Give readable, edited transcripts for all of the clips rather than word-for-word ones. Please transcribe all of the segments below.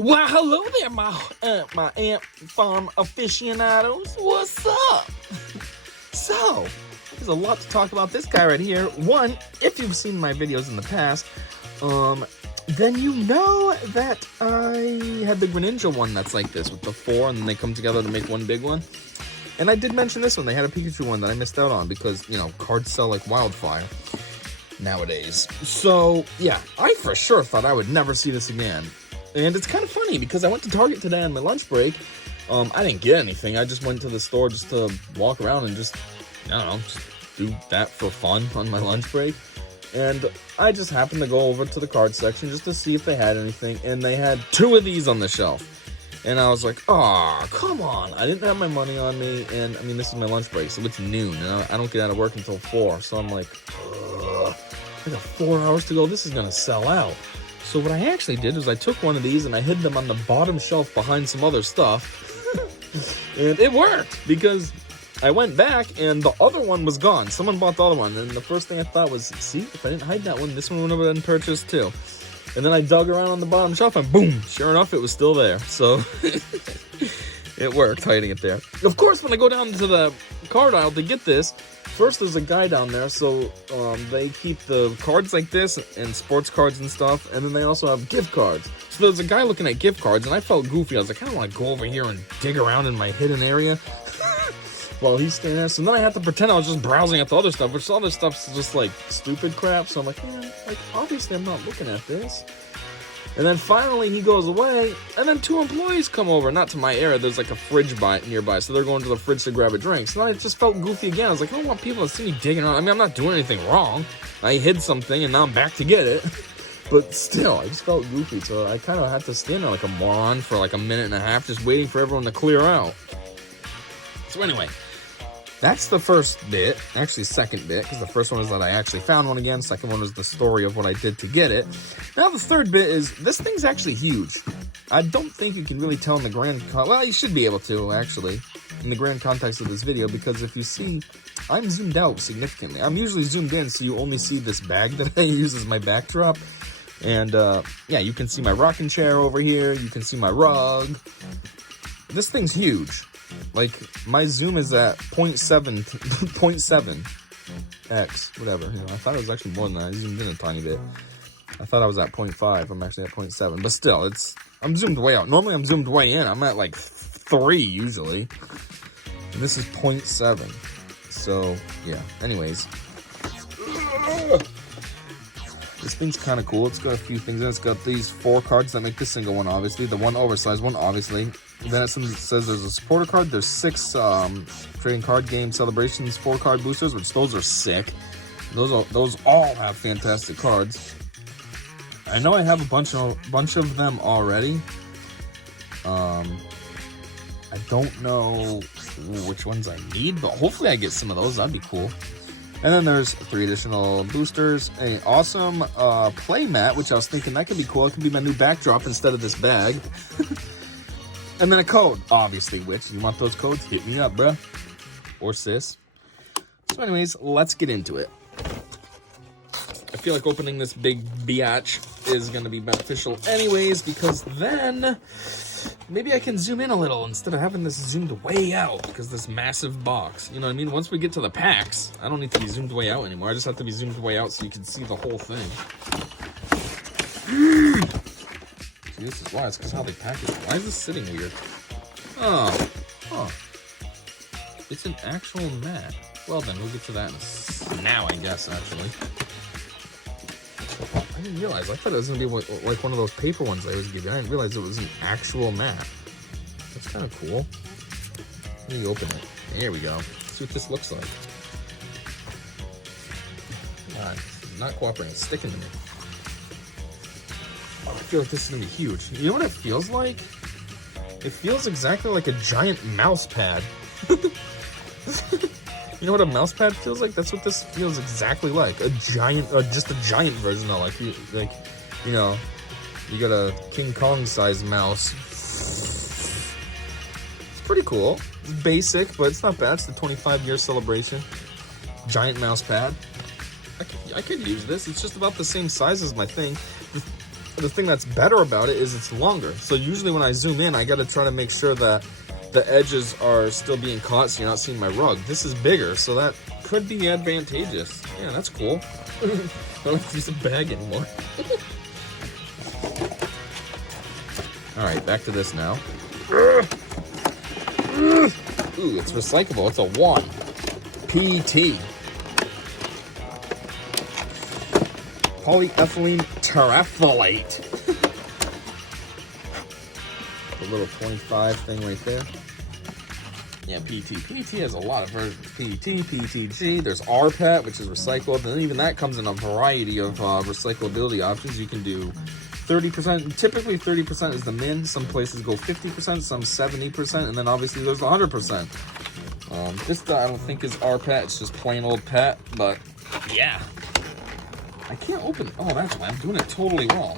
Well, hello there, my ant farm aficionados. What's up? So, there's a lot to talk about this guy right here. One, if you've seen my videos in the past, then you know that I had the Greninja one that's like this with the four, and then they come together to make one big one. And I did mention this one. They had a Pikachu one that I missed out on because, you know, cards sell like wildfire nowadays. So, yeah, I for sure thought I would never see this again. And it's kind of funny because I went to Target today on my lunch break. I didn't get anything. I just went to the store just to walk around and just, I don't know, just do that for fun on my lunch break. And I just happened to go over to the card section just to see if they had anything. And they had 2 of these on the shelf. And I was like, oh, come on. I didn't have my money on me. And, I mean, this is my lunch break, so it's noon. And I don't get out of work until 4. So I'm like, ugh, I got 4 hours to go. This is going to sell out. So what I actually did was I took one of these and I hid them on the bottom shelf behind some other stuff. And it worked because I went back and the other one was gone. Someone bought the other one. And the first thing I thought was, see, if I didn't hide that one, this one would have been purchased too. And then I dug around on the bottom shelf and boom, sure enough, it was still there. So it worked hiding it there. Of course, when I go down to the card aisle to get this, first there's a guy down there, so they keep the cards like this and sports cards and stuff, and then they also have gift cards. So there's a guy looking at gift cards, and I felt goofy. I was like, I don't want to go over here and dig around in my hidden area while he's standing there. So then I had to pretend I was just browsing at the other stuff, which the other stuff's just like stupid crap. So I'm like, man, like obviously I'm not looking at this. And then finally he goes away, and then 2 employees come over, not to my area, there's like a fridge nearby, so they're going to the fridge to grab a drink. So then I just felt goofy again. I was like, I don't want people to see me digging around. I mean, I'm not doing anything wrong. I hid something, and now I'm back to get it. But still, I just felt goofy, so I kind of had to stand there like a moron for like a minute and a half, just waiting for everyone to clear out. So anyway, that's the first bit, actually second bit, because the first one is that I actually found one again. Second one was the story of what I did to get it. Now the third bit is, this thing's actually huge. I don't think you can really tell in the well, you should be able to, actually, in the grand context of this video, because if you see, I'm zoomed out significantly. I'm usually zoomed in, so you only see this bag that I use as my backdrop. And, yeah, you can see my rocking chair over here. You can see my rug. This thing's huge. Like, my zoom is at 0.7x, whatever. You know, I thought it was actually more than that. I zoomed in a tiny bit. I thought I was at 0.5. I'm actually at 0.7. But still, I'm zoomed way out. Normally, I'm zoomed way in. I'm at, like, 3, usually. And this is 0.7. So, yeah. Anyways. This thing's kind of cool. It's got a few things in it. It's got these 4 cards that make this single one, obviously. The one oversized one, obviously. Then it says there's a supporter card. There's 6 trading card game celebrations 4-card boosters, which those are sick. Those all have fantastic cards. I know I have a bunch of them already. I don't know which ones I need, but hopefully I get some of those. That'd be cool. And then there's 3 additional boosters, an awesome play mat, which I was thinking that could be cool. It could be my new backdrop instead of this bag. And then a code, obviously, which, you want those codes? Hit me up, bruh. Or sis. So anyways, let's get into it. I feel like opening this big biatch is going to be beneficial anyways, because then maybe I can zoom in a little instead of having this zoomed way out, because this massive box, you know what I mean? Once we get to the packs, I don't need to be zoomed way out anymore. I just have to be zoomed way out so you can see the whole thing. See, this is why. It's because how they package it. Why is this sitting weird? Oh, huh. It's an actual mat. Well then, we'll get to that now, I guess, actually. I didn't realize. I thought it was going to be like one of those paper ones they always give you. I didn't realize it was an actual mat. That's kind of cool. Let me open it. There we go. Let's see what this looks like. God, not cooperating. It's sticking to me. Oh, I feel like this is going to be huge. You know what it feels like? It feels exactly like a giant mouse pad. You know what a mouse pad feels like? That's what this feels exactly like. A giant, just a giant version of like you know, you got a King Kong sized mouse. It's pretty cool. It's basic, but it's not bad. It's the 25-year celebration. Giant mouse pad. I could use this. It's just about the same size as my thing. the thing that's better about it is it's longer. So usually when I zoom in, I got to try to make sure that the edges are still being caught so you're not seeing my rug. This is bigger, so that could be advantageous. Yeah, that's cool. I don't have to use a bag anymore. All right, back to this now. Ooh, it's recyclable. It's a 1. PT. Polyethylene terephthalate. The little 25 thing right there. Yeah, PT. PT has a lot of versions. PT, PTG. There's RPET, which is recycled. And even that comes in a variety of recyclability options. You can do 30%. Typically 30% is the min. Some places go 50%, some 70%. And then obviously there's 100%. This I don't think is RPET. It's just plain old PET. But yeah. I can't open it. Oh, that's why I'm doing it totally wrong.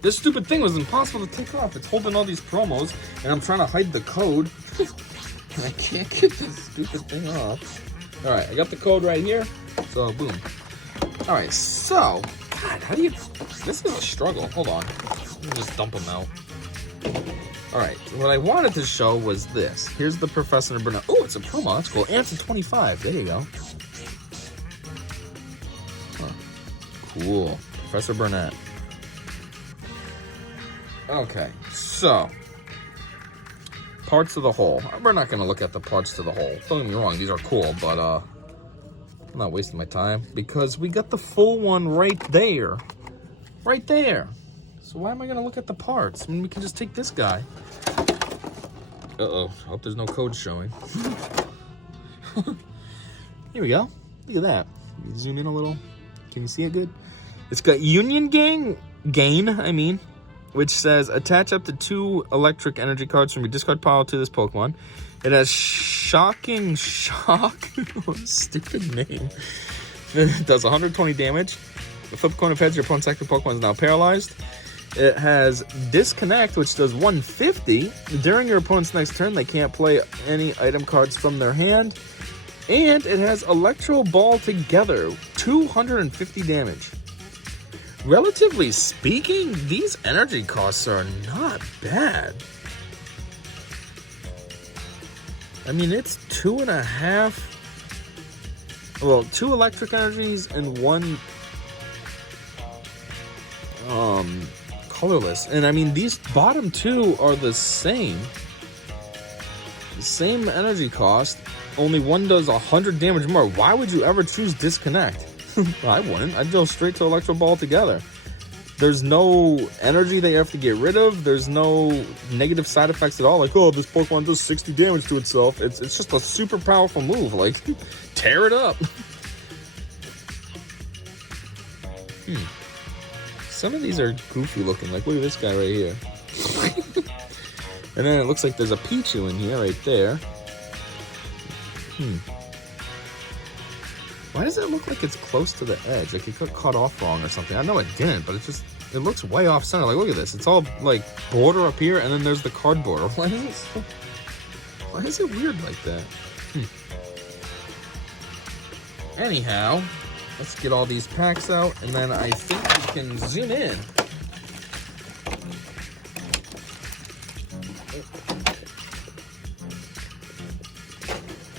This stupid thing was impossible to take off. It's holding all these promos, and I'm trying to hide the code. And I can't get this stupid thing off. All right, I got the code right here. So, boom. All right, so, God, how do you... This is a struggle. Hold on. Let me just dump them out. All right, what I wanted to show was this. Here's the Professor Burnett. Oh, it's a promo. That's cool. And it's a 25. There you go. Huh. Cool. Professor Burnett. Okay, so parts of the whole. We're not going to look at the parts to the whole. Don't get me wrong, these are cool, but I'm not wasting my time because we got the full one right there. Right there. So why am I going to look at the parts? I mean, we can just take this guy. Uh-oh, hope there's no code showing. Here we go. Look at that. You zoom in a little. Can you see it good? It's got Union Gain, which says attach up to 2 electric energy cards from your discard pile to this Pokemon. It has Shocking Shock. Stupid name. It does 120 damage. The flip coin of heads, your opponent's active Pokemon is now paralyzed. It has Disconnect, which does 150. During your opponent's next turn, they can't play any item cards from their hand. And it has Electro Ball Together, 250 damage. Relatively speaking, these energy costs are not bad. I mean, it's 2.5. Well, 2 electric energies and 1 colorless. And I mean, these bottom 2 are the same. Same energy cost. Only one does 100 damage more. Why would you ever choose Disconnect? I wouldn't. I'd go straight to Electro Ball Together. There's no energy that you have to get rid of. There's no negative side effects at all. Like, oh, this Pokemon does 60 damage to itself. It's just a super powerful move. Like, tear it up. Some of these are goofy looking. Like, look at this guy right here. And then it looks like there's a Pichu in here right there. Why does it look like it's close to the edge? Like it got cut off wrong or something. I know it didn't, but it looks way off center. Like, look at this. It's all like border up here, and then there's the card border. Why is it weird like that? Anyhow, let's get all these packs out, and then I think we can zoom in.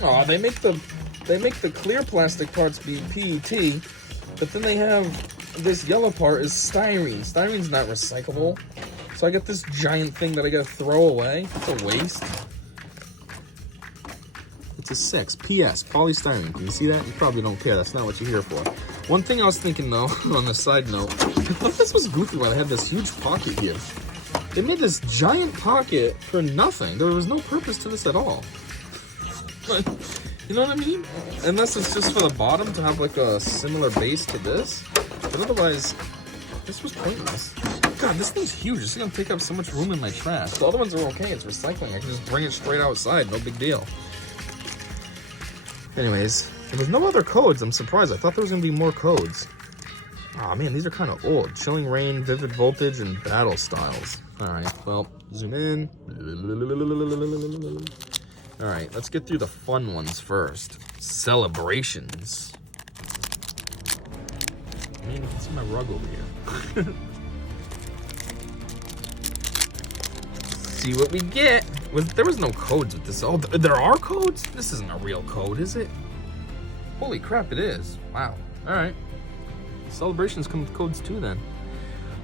Oh, they make the clear plastic parts be PET, but then they have this yellow part is styrene. Styrene's not recyclable, so I got this giant thing that I gotta throw away. It's a waste. It's a 6. PS, polystyrene. Can you see that? You probably don't care. That's not what you're here for. One thing I was thinking though, on the side note, I thought this was goofy when I had this huge pocket here. They made this giant pocket for nothing. There was no purpose to this at all. But, you know what I mean? Unless it's just for the bottom to have like a similar base to this. But otherwise, this was pointless. God, this thing's huge. It's gonna take up so much room in my trash. The other ones are okay. It's recycling. I can just bring it straight outside. No big deal. Anyways, there's no other codes. I'm surprised. I thought there was gonna be more codes. Aw, man, these are kind of old. Chilling Rain, Vivid Voltage, and Battle Styles. Alright, well, zoom in. Alright, let's get through the fun ones first. Celebrations. I mean, you can see my rug over here. see what we get. There was no codes with this. Oh, there are codes? This isn't a real code, is it? Holy crap, it is. Wow. All right. Celebrations come with codes too then.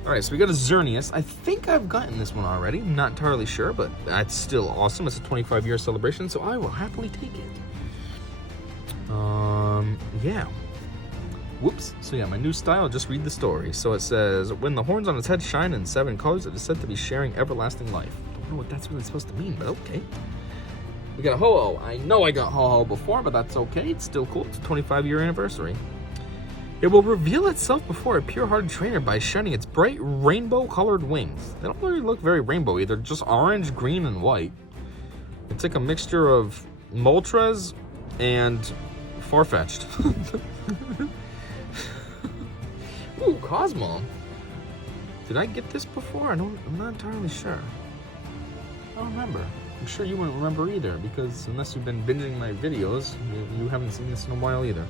All right, so we got a Xerneas. I think I've gotten this one already. I'm not entirely sure, but that's still awesome. It's a 25-year celebration, so I will happily take it. Yeah. Whoops. So yeah, my new style, just read the story. So it says, when the horns on its head shine in 7 colors, it is said to be sharing everlasting life. Don't know what that's really supposed to mean, but okay. We got a Ho-Oh. I know I got Ho-Oh before, but that's okay. It's still cool. It's a 25-year anniversary. It will reveal itself before a pure-hearted trainer by shining its bright rainbow-colored wings. They don't really look very rainbowy. They're just orange, green, and white. It's like a mixture of Moltres and Farfetch'd. Ooh, Cosmo. Did I get this before? I'm not entirely sure. I don't remember. I'm sure you wouldn't remember either, because unless you've been binging my videos, you haven't seen this in a while either.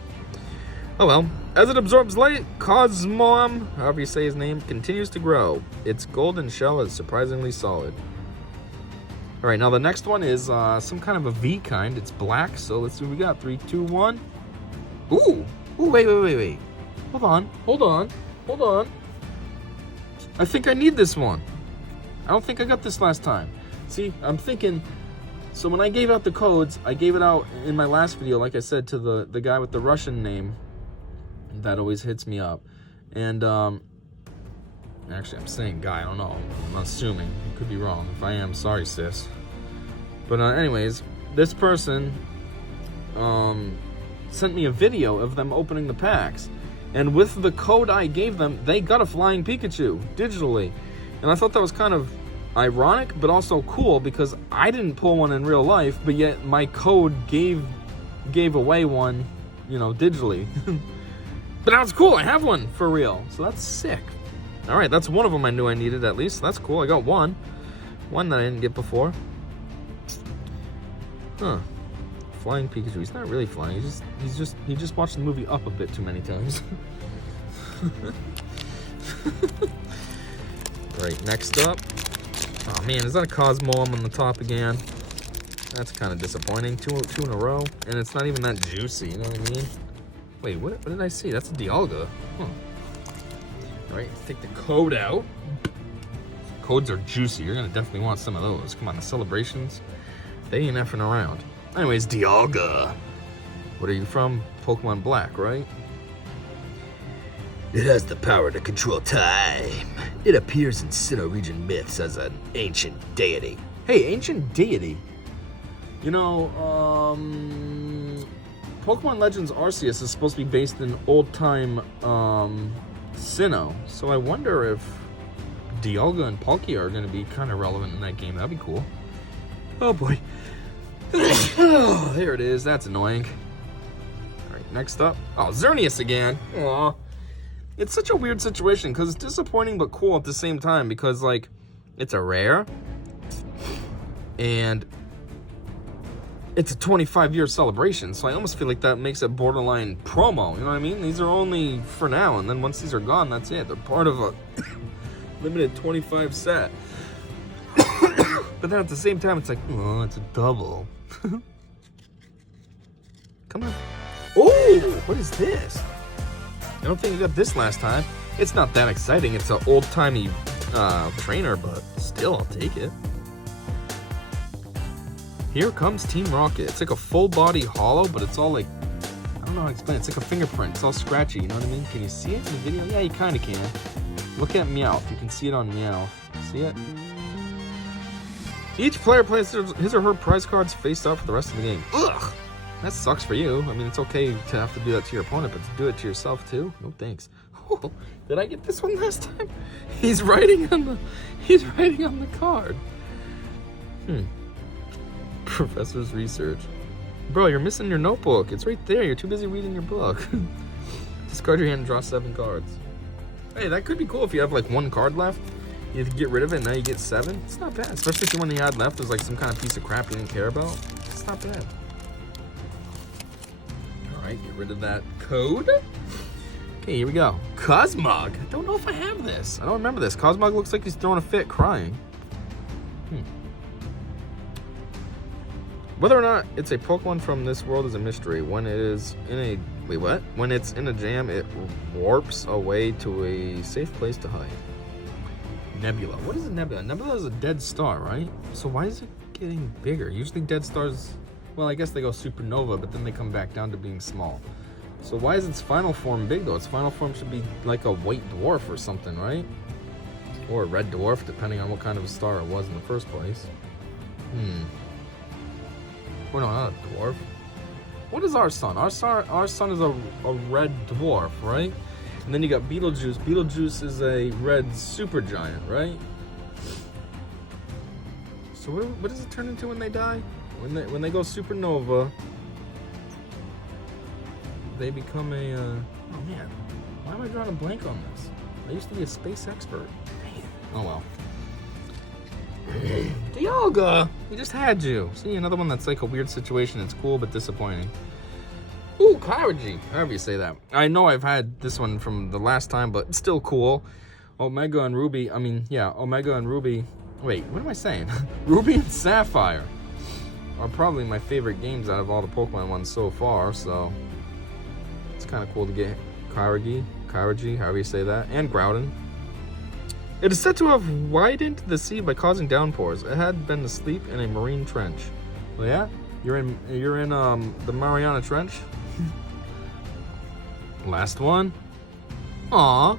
Oh well. As it absorbs light, Cosmo, however you say his name, continues to grow. Its golden shell is surprisingly solid. Alright, now the next one is some kind of a V kind. It's black, so let's see what we got. 3, 2, 1. Ooh! Ooh, wait. Hold on. I think I need this one. I don't think I got this last time. See, I'm thinking, so when I gave out the codes, I gave it out in my last video, like I said, to the guy with the Russian name that always hits me up. And, actually, I'm saying guy, I don't know. I'm assuming. I could be wrong. If I am, sorry, sis. But anyways, this person sent me a video of them opening the packs. And with the code I gave them, they got a flying Pikachu, digitally. And I thought that was kind of ironic, but also cool, because I didn't pull one in real life, but yet my code gave away one, digitally. But now it's cool, I have one for real, so that's sick. Alright, that's one of them I knew I needed at least. That's cool, I got one that I didn't get before. Huh. Flying Pikachu. He's not really flying. He just watched the movie Up a bit too many times. Right, next up. Oh man, is that a Cosmo on the top again? That's kind of disappointing. Two in a row, and it's not even that juicy. You know what I mean? Wait, what did I see? That's a Dialga. Huh. All right, let's take the code out. Codes are juicy. You're gonna definitely want some of those. Come on, the celebrations. They ain't effing around. Anyways, Dialga. What are you from? Pokemon Black, right? It has the power to control time. It appears in Sinnoh region myths as an ancient deity. Hey, ancient deity. Pokemon Legends Arceus is supposed to be based in old-time Sinnoh. So I wonder if Dialga and Palkia are going to be kind of relevant in that game. That'd be cool. Oh boy. Oh, there it is. That's annoying. Alright, next up. Oh, Xerneas again. Aw. It's such a weird situation because it's disappointing but cool at the same time because, like, it's a rare. And it's a 25-year celebration, so I almost feel like that makes it borderline promo. You know what I mean? These are only for now, and then once these are gone, that's it. They're part of a limited 25 set. But then at the same time, it's like, oh, it's a double. Come on. Oh, what is this? I don't think I got this last time. It's not that exciting. It's an old-timey trainer, but still, I'll take it. Here comes Team Rocket. It's like a full-body hollow, but it's all like, I don't know how to explain it. It's like a fingerprint. It's all scratchy, you know what I mean? Can you see it in the video? Yeah, you kind of can. Look at Meowth. You can see it on Meowth. See it? Each player plays his or her prize cards face up for the rest of the game. Ugh! That sucks for you. I mean, it's okay to have to do that to your opponent, but to do it to yourself too? No thanks. Oh, did I get this one last time? He's writing on the card. Professor's research. Bro, you're missing your notebook. It's right there. You're too busy reading your book. Discard your hand and draw 7 cards. Hey, that could be cool if you have like 1 card left. You have to get rid of it, and now you get 7. It's not bad, especially if the one you had left was like some kind of piece of crap you didn't care about. It's not bad. All right, get rid of that code. Okay, here we go. Cosmog. I don't know if I have this. I don't remember this. Cosmog looks like he's throwing a fit crying. Whether or not it's a Pokemon from this world is a mystery. When it is in a... Wait, what? When it's in a jam, it warps away to a safe place to hide. Nebula. What is a nebula? Nebula is a dead star, right? So why is it getting bigger? Usually dead stars... Well, I guess they go supernova, but then they come back down to being small. So why is its final form big, though? Its final form should be like a white dwarf or something, right? Or a red dwarf, depending on what kind of a star it was in the first place. Oh, no, not a dwarf. What is our sun? Our sun is a red dwarf, right? And then you got Beetlejuice. Beetlejuice is a red supergiant, right? So what does it turn into when they die? When they go supernova, they become a... oh man, why am I drawing a blank on this? I used to be a space expert. Dang it. Oh well. Dialga! We just had you. See, another one that's like a weird situation. It's cool but disappointing. Ooh, Kairaji. However you say that. I know I've had this one from the last time, but it's still cool. Omega and Ruby. I mean, yeah, Omega and Ruby. Wait, what am I saying? Ruby and Sapphire are probably my favorite games out of all the Pokemon ones so far, so it's kind of cool to get Kairaji, however you say that, and Groudon. It is said to have widened the sea by causing downpours. It had been asleep in a marine trench. Well, yeah, you're in the Mariana Trench. Last one. Aw.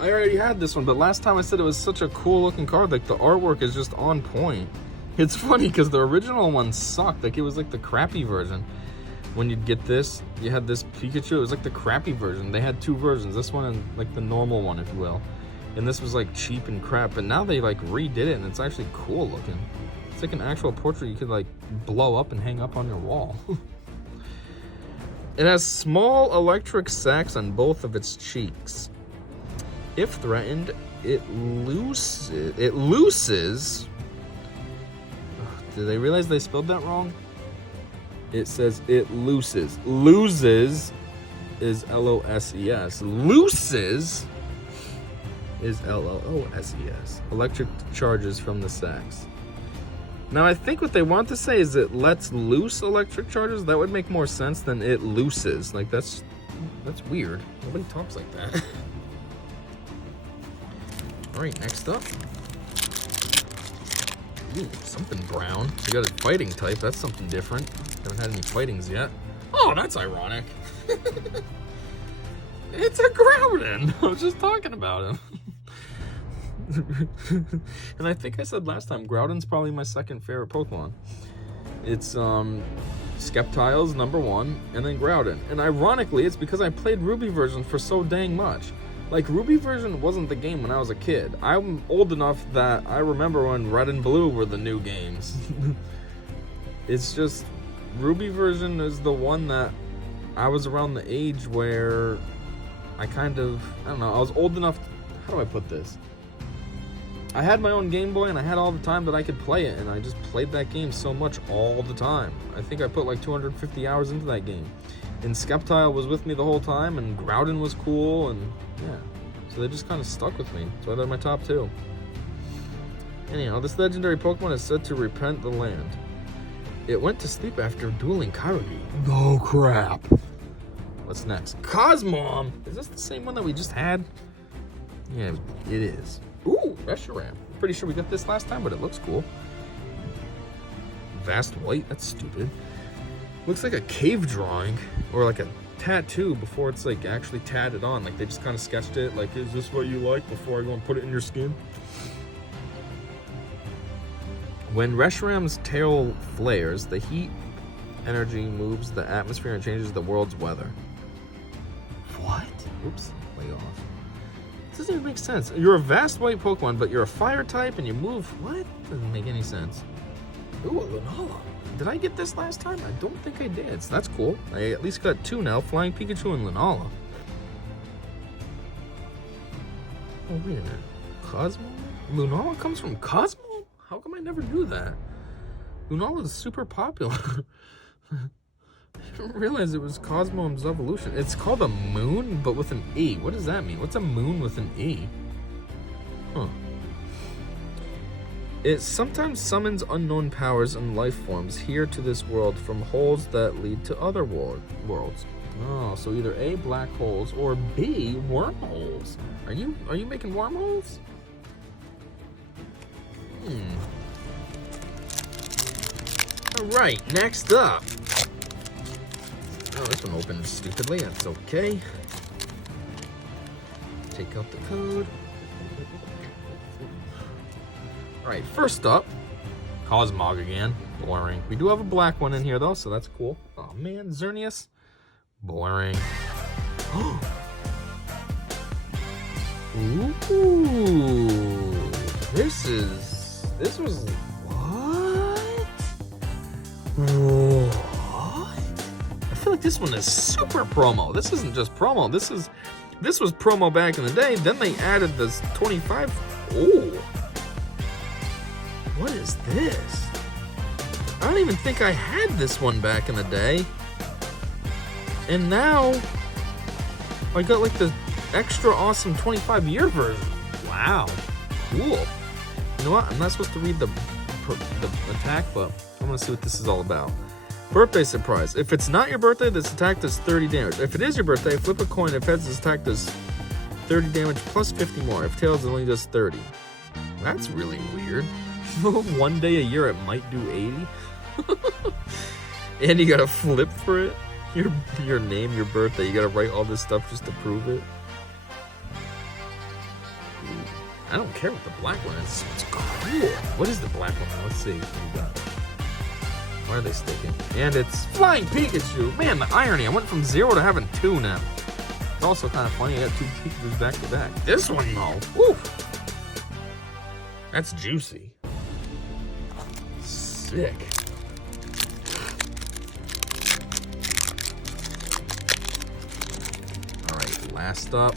I already had this one, but last time I said it was such a cool looking card. Like, the artwork is just on point. It's funny because the original one sucked. Like, it was like the crappy version. When you'd get this, you had this Pikachu. It was like the crappy version. They had two versions. This one and like the normal one, if you will. And this was like cheap and crap. But now they like redid it and it's actually cool looking. It's like an actual portrait you could like blow up and hang up on your wall. It has small electric sacs on both of its cheeks. If threatened, it looses. Did they realize they spelled that wrong? It says it looses. Loses is L-O-S-E-S. Looses is L-O-O-S-E-S. Electric charges from the sacs. Now, I think what they want to say is it lets loose electric charges. That would make more sense than it looses. Like, that's weird. Nobody talks like that. All right, next up. Ooh, something brown. You got a fighting type. That's something different. Haven't had any fightings yet. Oh, that's ironic. It's a Groudon. I was just talking about him. And I think I said last time, Groudon's probably my second favorite Pokemon. It's Sceptile's #1, and then Groudon. And ironically, it's because I played Ruby version for so dang much. Like, Ruby version wasn't the game when I was a kid. I'm old enough that I remember when Red and Blue were the new games. It's just, Ruby version is the one that I was around the age where I kind of, I don't know, I was old enough, how do I put this? I had my own Game Boy and I had all the time that I could play it, and I just played that game so much all the time. I think I put like 250 hours into that game. And Sceptile was with me the whole time, and Groudon was cool, and yeah. So they just kind of stuck with me. That's why they're my top 2. Anyhow, this legendary Pokemon is said to repent the land. It went to sleep after dueling Kairaji. Oh crap. What's next? Cosmom! Is this the same one that we just had? Yeah, it is. Ooh, Reshiram. Pretty sure we got this last time, but it looks cool. Vast White? That's stupid. Looks like a cave drawing, or like a tattoo before it's like actually tatted on. Like they just kind of sketched it, like, is this what you like, before I go and put it in your skin? When Reshiram's tail flares, the heat energy moves the atmosphere and changes the world's weather. What? Oops, way off. This doesn't even make sense. You're a Vast White Pokemon, but you're a fire type and you move. What? Doesn't make any sense. Ooh, a Lunala. Did I get this last time? I don't think I did. So that's cool. I at least got 2 now, Flying Pikachu and Lunala. Oh, wait a minute. Cosmo? Lunala comes from Cosmo? How come I never knew that? Lunala is super popular. I didn't realize it was Cosmo's evolution. It's called a moon, but with an E. What does that mean? What's a moon with an E? Huh. It sometimes summons unknown powers and life forms here to this world from holes that lead to other worlds. Oh, so either A, black holes, or B, wormholes. Are you making wormholes? Alright, next up. Oh, this one opened stupidly. That's okay. Take out the code. Alright, first up, Cosmog again. Boring. We do have a black one in here, though, so that's cool. Oh, man, Xerneas. Boring. Ooh. This was... What? I feel like this one is super promo. This isn't just promo. This was promo back in the day. Then they added this 25. Oh. What is this? I don't even think I had this one back in the day. And now I got like the extra awesome 25-year version. Wow. Cool. You know what? I'm not supposed to read the attack, but I want to see what this is all about. Birthday surprise. If it's not your birthday, this attack does 30 damage. If it is your birthday, flip a coin. If heads, this attack does 30 damage plus 50 more. If tails, it only does 30. That's really weird. One day a year, it might do 80. And you gotta flip for it. Your name, your birthday. You gotta write all this stuff just to prove it. I don't care what the black one is. It's cool. What is the black one? Let's see. What we got? Why are they sticking? And it's Flying Pikachu. Man, the irony. I went from 0 to having 2 now. It's also kind of funny. I got 2 Pikachus back to back. This one, though. Woo. That's juicy. Sick. Alright, last up.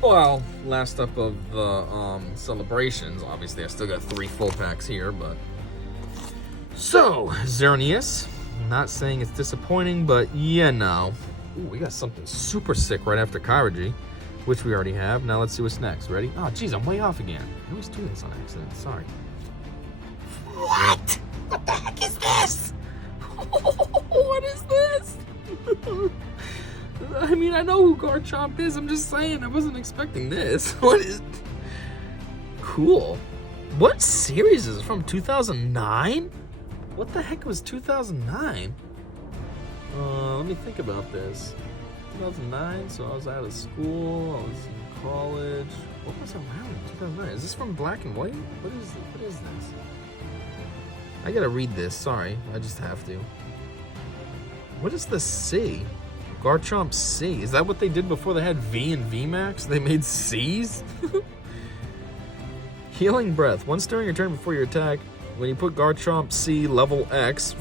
Well, last up of the celebrations. Obviously, I still got 3 full packs here, but... So, Xerneas. Not saying it's disappointing, but yeah, no. Ooh, we got something super sick right after Karaji, which we already have. Now let's see what's next. Ready? Oh, geez, I'm way off again. I always do this on accident. Sorry. What? What the heck is this? What is this? I mean, I know who Garchomp is. I'm just saying, I wasn't expecting this. What is... Cool. What series is it from? 2009? What the heck was 2009? Let me think about this. 2009, so I was out of school, I was in college. What was around in 2009? Is this from Black and White? What is this? I gotta read this, sorry. I just have to. What is the C? Garchomp C. Is that what they did before they had V and VMAX? They made C's? Healing Breath. Once during your turn before your attack, when you put Garchomp C level X,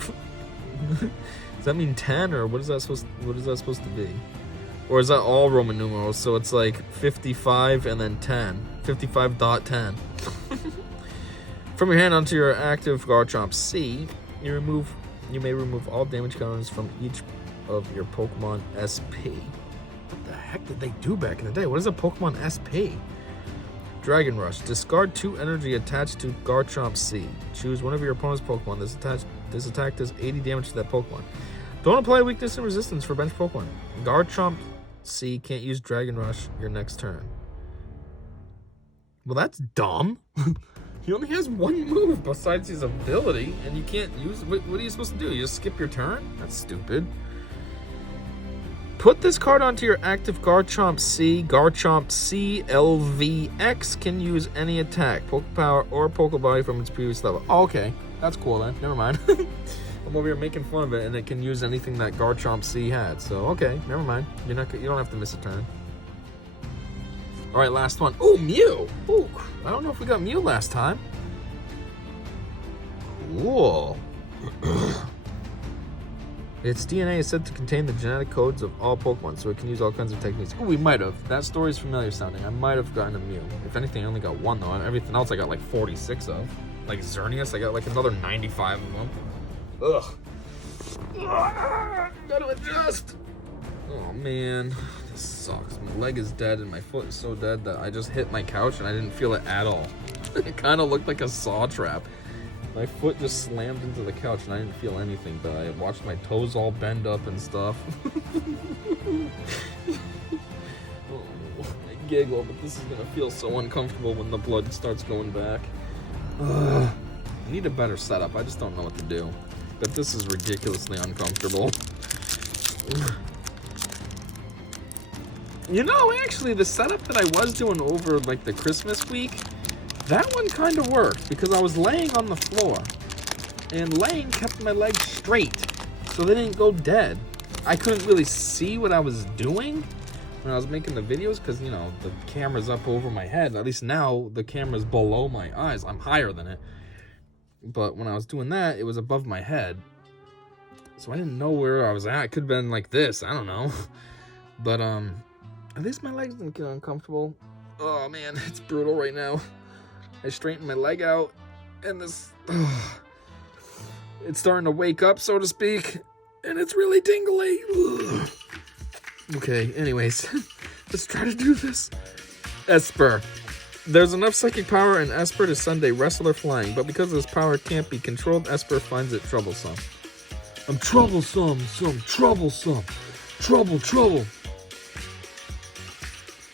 does that mean 10 or what is that supposed to be? Or is that all Roman numerals? So it's like 55 and then 10. 55.10. From your hand onto your active Garchomp C, you may remove all damage counters from each of your Pokemon SP. What the heck did they do back in the day? What is a Pokemon SP? Dragon Rush. Discard 2 energy attached to Garchomp C. Choose one of your opponent's Pokemon. This attack does 80 damage to that Pokemon. Don't apply weakness and resistance for bench Pokemon. Garchomp C can't use Dragon Rush your next turn. Well, that's dumb. He only has 1 move besides his ability, and you can't use it. What are you supposed to do? You just skip your turn? That's stupid. Put this card onto your active Garchomp C. Garchomp C LVX can use any attack, Pokepower, or Pokebody from its previous level. Oh, okay. That's cool then. Never mind. I'm over here making fun of it, and it can use anything that Garchomp C had. So, okay. Never mind. You don't have to miss a turn. All right, last one. Ooh, Mew. Ooh, I don't know if we got Mew last time. Cool. Its DNA is said to contain the genetic codes of all Pokemon, so it can use all kinds of techniques. Oh, we might have. That story's familiar sounding. I might have gotten a Mew. If anything, I only got 1, though. Everything else I got like 46 of. Like Xerneas, I got like another 95 of them. Ugh. Gotta adjust. Oh, man. This sucks. My leg is dead and my foot is so dead that I just hit my couch and I didn't feel it at all. It kind of looked like a saw trap. My foot just slammed into the couch and I didn't feel anything, but I watched my toes all bend up and stuff. I giggle, but this is gonna feel so uncomfortable when the blood starts going back. I need a better setup. I just don't know what to do. But this is ridiculously uncomfortable. You know, actually, the setup that I was doing over like the Christmas week, that one kind of worked because I was laying on the floor, and laying kept my legs straight, so they didn't go dead. I couldn't really see what I was doing when I was making the videos because, you know, the camera's up over my head. At least now the camera's below my eyes. I'm higher than it. But when I was doing that, it was above my head. So I didn't know where I was at. It could have been like this. I don't know. But, at least my legs didn't get uncomfortable. Oh, man, it's brutal right now. I straightened my leg out, and this... it's starting to wake up, so to speak, and it's really tingly. Okay, anyways, let's try to do this. Esper. There's enough psychic power in Esper to send a wrestler flying, but because this power can't be controlled, Esper finds it troublesome. I'm troublesome, troublesome. Trouble.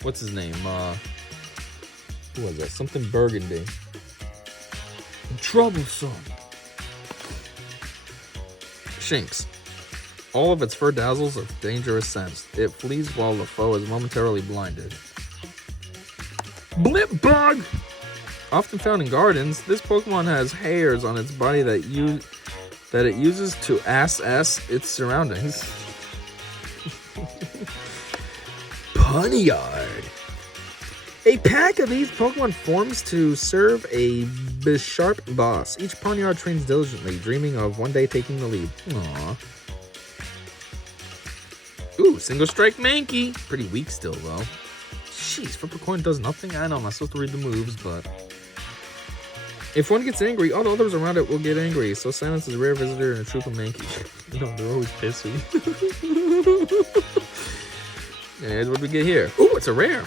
What's his name? Who was that? Something Burgundy. I'm troublesome. Shinx. All of its fur dazzles with dangerous scents. It flees while the foe is momentarily blinded. Blipbug! Often found in gardens, this Pokemon has hairs on its body that it uses to assess its surroundings. Poniard. A pack of these Pokemon forms to serve a Bisharp boss. Each Poniard trains diligently, dreaming of one day taking the lead. Aww. Ooh, single strike Mankey. Pretty weak still, though. Jeez, Flipper Coin does nothing? I know, I'm not supposed to read the moves, but... If one gets angry, all the others around it will get angry, so silence is a rare visitor in a troop of Mankey. You know, they're always pissy. Here's what we get here. Ooh, it's a rare.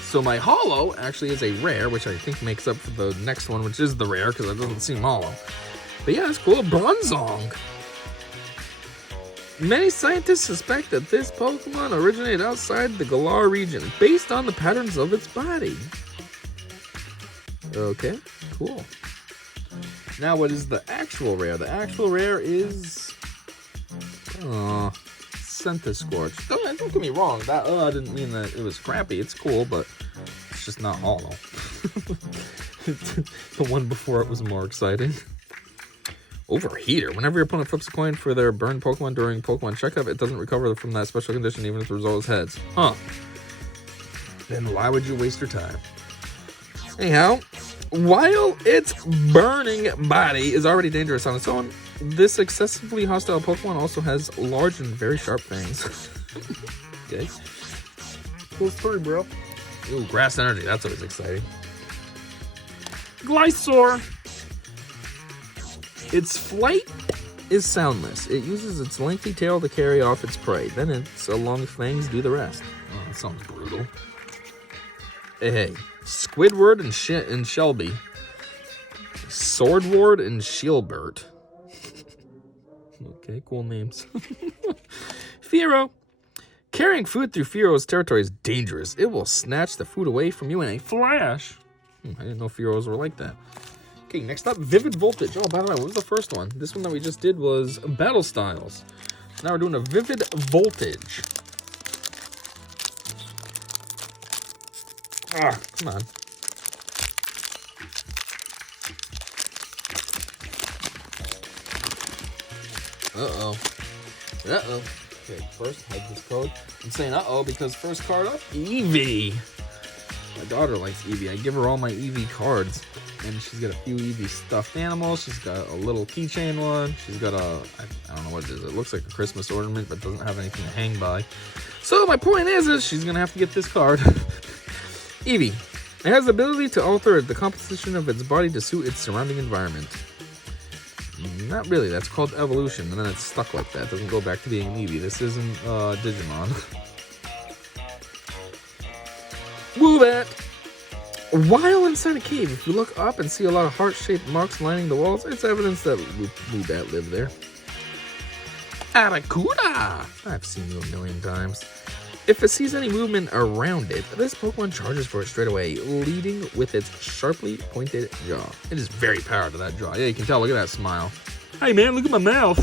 So my holo actually is a rare, which I think makes up for the next one, which is the rare, because it doesn't seem holo. But yeah, it's cool. Bronzong. Many scientists suspect that this Pokemon originated outside the Galar region, based on the patterns of its body. Okay, cool. Now, what is the actual rare? The actual rare is... Centiskorch. Don't get me wrong. That I didn't mean that it was crappy. It's cool, but it's just not hollow. The one before it was more exciting. Overheater. Whenever your opponent flips a coin for their burned Pokemon during Pokemon checkup, it doesn't recover from that special condition even if the result is heads. Huh. Then why would you waste your time? Anyhow, while its burning body is already dangerous on its own, this excessively hostile Pokemon also has large and very sharp fangs. Okay. Cool story, bro. Ooh, Grass Energy. That's always exciting. Glysaur. Its flight is soundless. It uses its lengthy tail to carry off its prey. Then its long fangs do the rest. Oh, that sounds brutal. Hey. Squidward and Shelby. Swordward and Shielbert. Okay, cool names. Fearow. Carrying food through Fearow's territory is dangerous. It will snatch the food away from you in a flash. I didn't know Fearows were like that. Okay, next up, Vivid Voltage. Oh, by the way, what was the first one? This one that we just did was Battle Styles. Now we're doing a Vivid Voltage. Ah, come on. Uh-oh. Uh-oh. Okay, first, hide this code. I'm saying uh-oh because first card up, Eevee. My daughter likes Eevee. I give her all my Eevee cards. And she's got a few Eevee stuffed animals. She's got a little keychain one. She's got a, I don't know what it is. It looks like a Christmas ornament, but doesn't have anything to hang by. So my point is she's going to have to get this card. Eevee. It has the ability to alter the composition of its body to suit its surrounding environment. Not really. That's called evolution, and then it's stuck like that. It doesn't go back to being an Eevee. This isn't Digimon. Woobat! While inside a cave, if you look up and see a lot of heart-shaped marks lining the walls, it's evidence that Woobat lived there. Aracura! I've seen you a million times. If it sees any movement around it, this Pokemon charges for it straight away, leading with its sharply pointed jaw. It is very powerful, that jaw. Yeah, you can tell. Look at that smile. Hey, man, look at my mouth.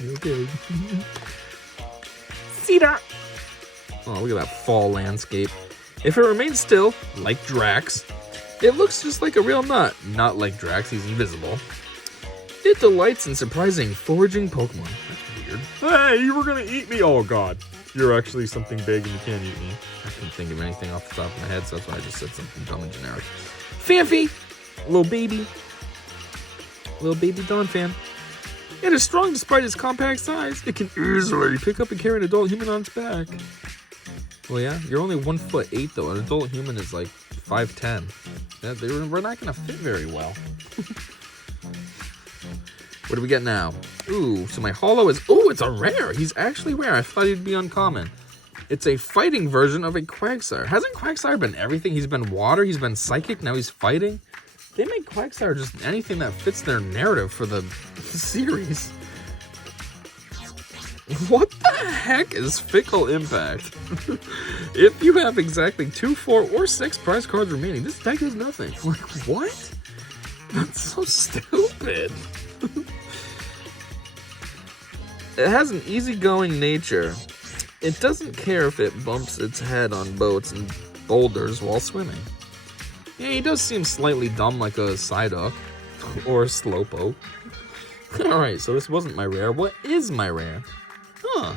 Okay. See that? Oh, look at that fall landscape. If it remains still, like Drax, it looks just like a real nut. Not like Drax, he's invisible. It delights in surprising foraging Pokemon. That's weird. Hey, you were gonna eat me. Oh, God. You're actually something big and you can't eat me. I couldn't think of anything off the top of my head, so that's why I just said something dumb and generic. Fanfy! Little baby Donphan. It is strong despite its compact size. It can easily pick up and carry an adult human on its back. Well, yeah, you're only 1'8" though. An adult human is like 5'10". Yeah, we're not gonna fit very well. What do we get now? Ooh, so my holo is... Ooh, it's a rare. He's actually rare. I thought he'd be uncommon. It's a fighting version of a Quagsire. Hasn't Quagsire been everything? He's been water, he's been psychic, now he's fighting. They make Quagsire just anything that fits their narrative for the series. What the heck is Fickle Impact? If you have exactly 2, 4, or 6 prize cards remaining, this deck does nothing. Like, what? That's so stupid. It has an easygoing nature. It doesn't care if it bumps its head on boats and boulders while swimming. Yeah, he does seem slightly dumb like a Psyduck or a Slowpoke. Alright, so this wasn't my rare. What is my rare? Huh.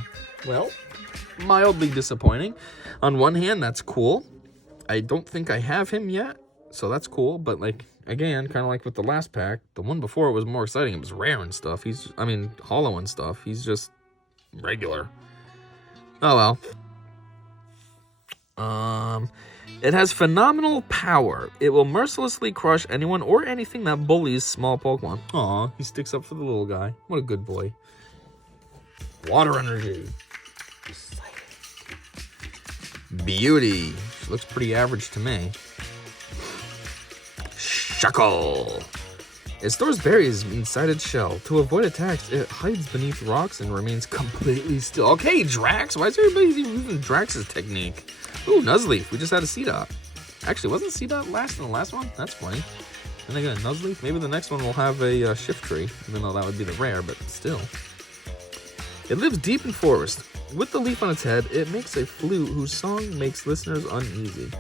Well, mildly disappointing. On one hand, that's cool. I don't think I have him yet, so that's cool. But, like, again, kind of like with the last pack, the one before it was more exciting. It was rare and stuff. Hollow and stuff. He's just regular. Oh, well. It has phenomenal power. It will mercilessly crush anyone or anything that bullies small Pokemon. Aw, he sticks up for the little guy. What a good boy. Water energy. Beauty. She looks pretty average to me. Shuckle. It stores berries inside its shell. To avoid attacks, it hides beneath rocks and remains completely still. Okay, Drax. Why is everybody using Drax's technique? Ooh, Nuzleaf. We just had a Seedot. Actually, wasn't Seedot last in the last one? That's funny. And they got a Nuzleaf. Maybe the next one will have a Shift Tree, even though that would be the rare, but still. It lives deep in forest. With the leaf on its head, it makes a flute whose song makes listeners uneasy.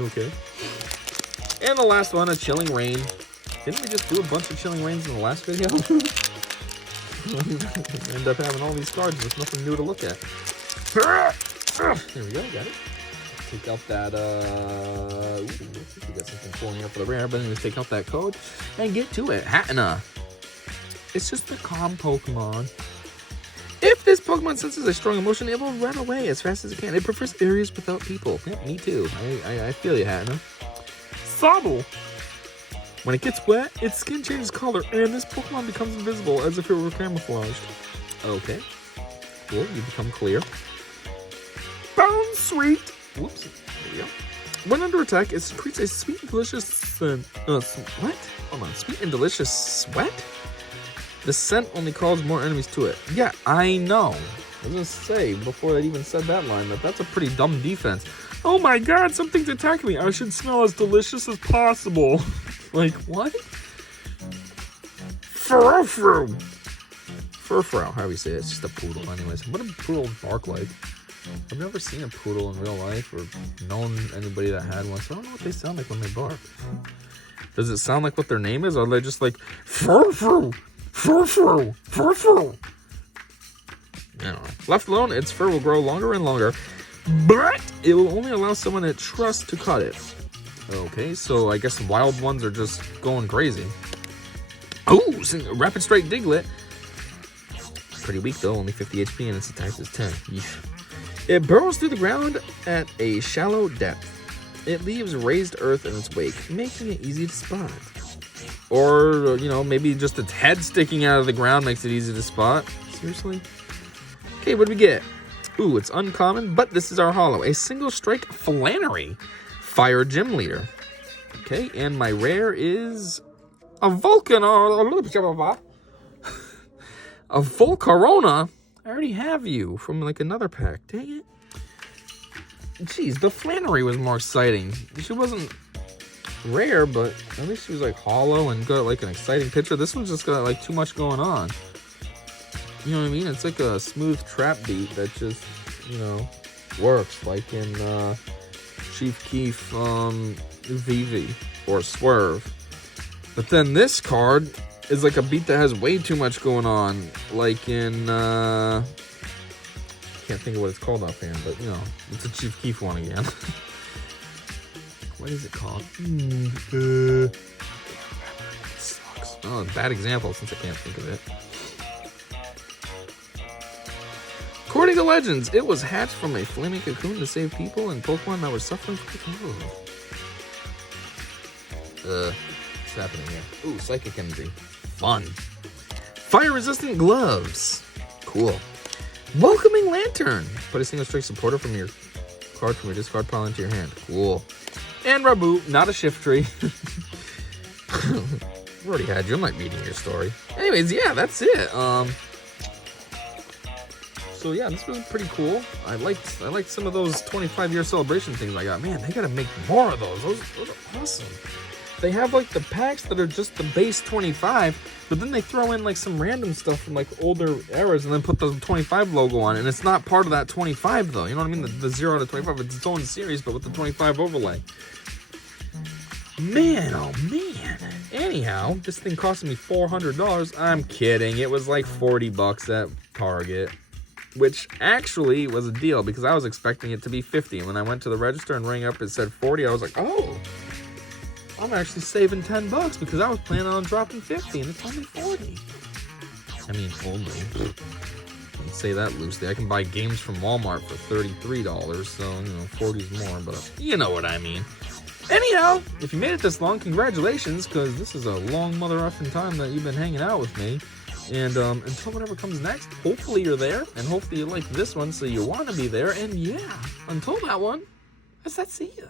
Okay. And the last one, a Chilling Rain. Didn't we just do a bunch of Chilling Rains in the last video? End up having all these cards with nothing new to look at. There we go, got it. Take out that, ooh, we got something cool in here for the rare, but anyways, take out that code and get to it. Hatena. It's just a calm Pokemon. If this Pokemon senses a strong emotion, it will run away as fast as it can. It prefers areas without people. Yeah, me too. I feel you, Hatena. Sobble. When it gets wet, its skin changes color, and this Pokemon becomes invisible as if it were camouflaged. Okay. Cool, you become clear. Bone Sweet. Whoops. There we go. When under attack, it secretes a sweet and delicious scent. What? Hold on. Sweet and delicious sweat? The scent only calls more enemies to it. Yeah, I know. I was gonna say, before they even said that line, that's a pretty dumb defense. Oh my god, something's attacking me. I should smell as delicious as possible. Like, what? Furfru. Furfru, how do we say it? It's just a poodle, anyways. What do poodles bark like? I've never seen a poodle in real life or known anybody that had one, so I don't know what they sound like when they bark. Does it sound like what their name is, or are they just like, Furfru? Furfru! Furfru! I don't know. Left alone, its fur will grow longer and longer, but it will only allow someone it trusts to cut it. Okay, so I guess wild ones are just going crazy. Oh, Rapid Strike Diglett. Pretty weak though, only 50 HP and its attack is 10. It burrows through the ground at a shallow depth. It leaves raised earth in its wake, making it easy to spot. Or, you know, maybe just its head sticking out of the ground makes it easy to spot. Seriously? Okay, what do we get? Ooh, it's uncommon, but this is our holo. A single strike Flannery, Fire Gym Leader. Okay, and my rare is a Vulcan. A Volcarona. I already have you from like another pack. Dang it. Jeez, the Flannery was more exciting. She wasn't rare, but at least she was like hollow and got like an exciting picture. This one's just got like too much going on. You know what I mean? It's like a smooth trap beat that just, you know, works, like in Chief Keef VV or Swerve. But then this card is like a beat that has way too much going on, like in can't think of what it's called offhand, but you know, it's a Chief Keef one again. What is it called? It sucks. Oh, bad example since I can't think of it. According to legends, it was hatched from a flaming cocoon to save people and Pokemon that were suffering from what's happening here? Ooh, Psychic Energy. Fun. Fire-resistant gloves. Cool. Welcoming Lantern. Put a single strike supporter from your card from your discard pile into your hand. Cool. And Raboot, not a shift tree. I've already had you. I'm not reading your story. Anyways, yeah, that's it. So yeah, this was pretty cool. I liked some of those 25-year celebration things I got. Man, they gotta make more of those. Those are awesome. They have like the packs that are just the base 25, but then they throw in like some random stuff from like older eras and then put the 25 logo on it. And it's not part of that 25 though. You know what I mean? The 0 to 25, it's its own series, but with the 25 overlay. Man, oh man. Anyhow, this thing costed me $400. I'm kidding. It was like 40 bucks at Target, which actually was a deal because I was expecting it to be 50. And when I went to the register and rang up, it said 40. I was like, oh, I'm actually saving 10 bucks because I was planning on dropping 50 and it's only 40. I mean, only. Let's say that loosely. I can buy games from Walmart for $33, so, you know, 40's more, but you know what I mean. Anyhow, if you made it this long, congratulations, because this is a long mother effing time that you've been hanging out with me. And until whatever comes next, hopefully you're there, and hopefully you like this one, so you want to be there. And yeah, until that one, I said see ya.